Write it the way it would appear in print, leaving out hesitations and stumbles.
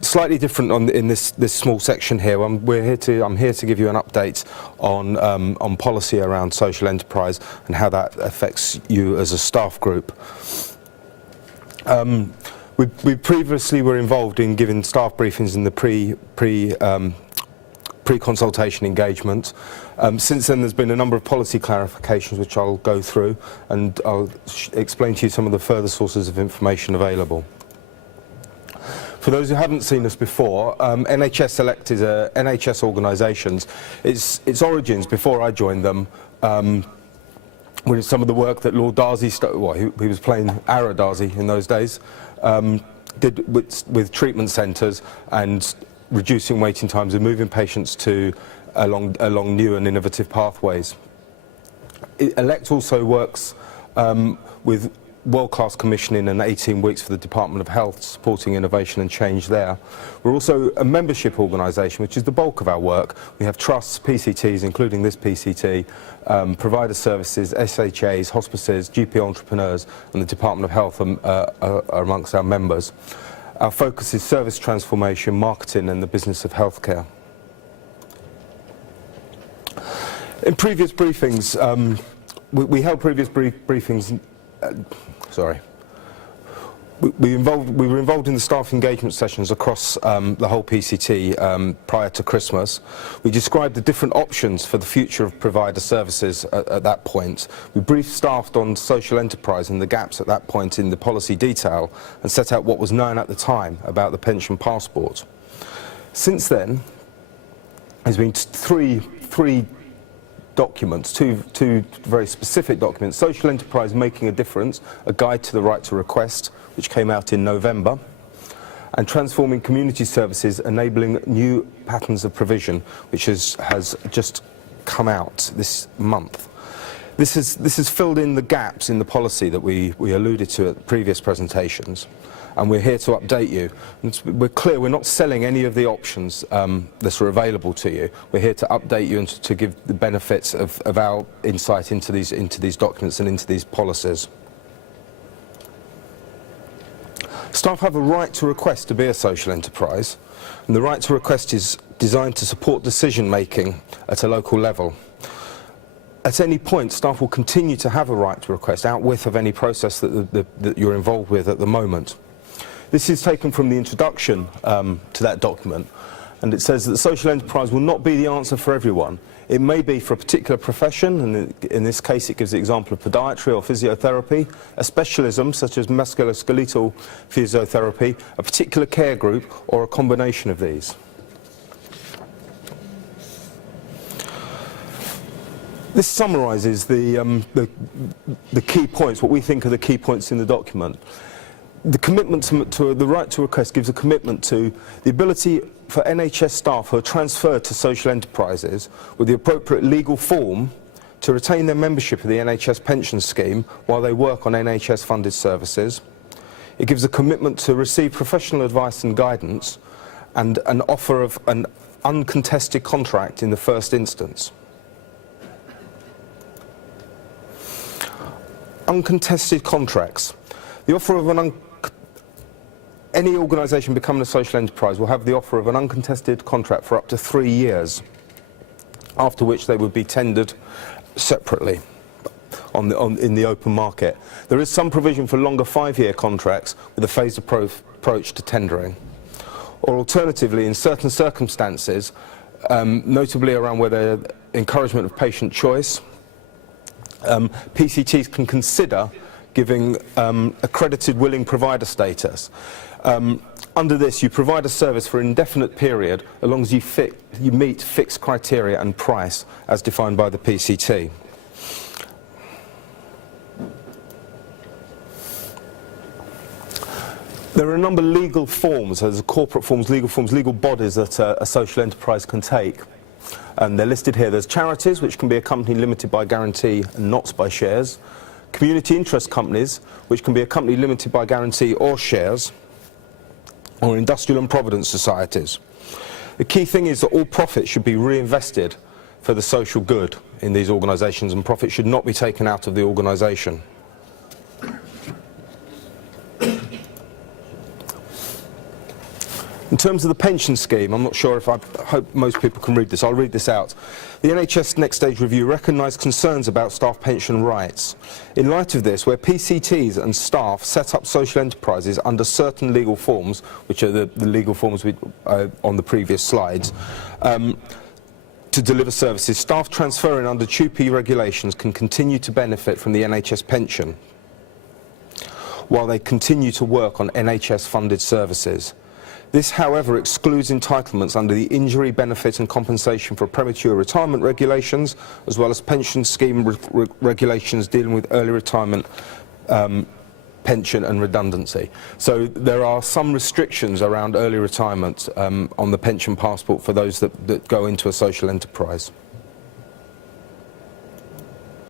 Slightly different in this small section here. I'm here to give you an update on policy around social enterprise and how that affects you as a staff group. We previously were involved in giving staff briefings in the pre-consultation engagement. Since then, there's been a number of policy clarifications which I'll go through, and I'll explain to you some of the further sources of information available. For those who haven't seen us before, NHS Elect is a NHS organisation. Its origins, before I joined them, with some of the work that Lord Darcy, he was playing Ara Darcy in those days, did with treatment centres and reducing waiting times and moving patients along new and innovative pathways. Elect also works with world-class commissioning and 18 weeks for the Department of Health, supporting innovation and change there. We're also a membership organisation, which is the bulk of our work. We have trusts, PCTs, including this PCT, provider services, SHAs, hospices, GP entrepreneurs, and the Department of Health are amongst our members. Our focus is service transformation, marketing, and the business of healthcare. In previous briefings, we held previous briefings. We were involved in the staff engagement sessions across the whole PCT prior to Christmas. We described the different options for the future of provider services at that point. We briefed staff on social enterprise and the gaps at that point in the policy detail, and set out what was known at the time about the pension passport. Since then, there's been three documents, two very specific documents: Social Enterprise Making a Difference, a guide to the right to request, which came out in November, and Transforming Community Services, enabling new patterns of provision, which has just come out this month. This has filled in the gaps in the policy that we alluded to at previous presentations, and we're here to update you. And we're clear, we're not selling any of the options that are available to you. We're here to update you and to give the benefits of our insight into these documents and into these policies. Staff have a right to request to be a social enterprise, and the right to request is designed to support decision making at a local level. At any point, staff will continue to have a right to request outwith of any process that you're involved with at the moment. This is taken from the introduction to that document, and it says that the social enterprise will not be the answer for everyone. It may be for a particular profession, and in this case it gives the example of podiatry or physiotherapy, a specialism such as musculoskeletal physiotherapy, a particular care group, or a combination of these. This summarises the key points, what we think are the key points in the document. The commitment to the right to request gives a commitment to the ability for NHS staff who are transferred to social enterprises with the appropriate legal form to retain their membership of the NHS pension scheme while they work on NHS funded services. It gives a commitment to receive professional advice and guidance, and an offer of an uncontested contract in the first instance. Uncontested contracts. The offer of any organisation becoming a social enterprise will have the offer of an uncontested contract for up to 3 years, after which they would be tendered separately in the open market. There is some provision for longer 5-year contracts with a phased approach to tendering. Or alternatively, in certain circumstances, notably around whether encouragement of patient choice, PCTs can consider giving accredited willing provider status. Under this, you provide a service for an indefinite period as long as you meet fixed criteria and price as defined by the PCT. There are a number of legal forms, as corporate forms, legal bodies that a social enterprise can take. And they're listed here. There's charities, which can be a company limited by guarantee and not by shares. Community interest companies, which can be a company limited by guarantee or shares. Or industrial and provident societies. The key thing is that all profits should be reinvested for the social good in these organisations, and profit should not be taken out of the organisation. In terms of the pension scheme, I'm not sure if I hope most people can read this. I'll read this out. The NHS Next Stage Review recognised concerns about staff pension rights. In light of this, where PCTs and staff set up social enterprises under certain legal forms, which are the legal forms on the previous slides, to deliver services, staff transferring under 2P regulations can continue to benefit from the NHS pension while they continue to work on NHS-funded services. This, however, excludes entitlements under the Injury, Benefit and Compensation for Premature Retirement regulations, as well as pension scheme regulations dealing with early retirement, pension and redundancy. So there are some restrictions around early retirement on the pension passport for those that go into a social enterprise.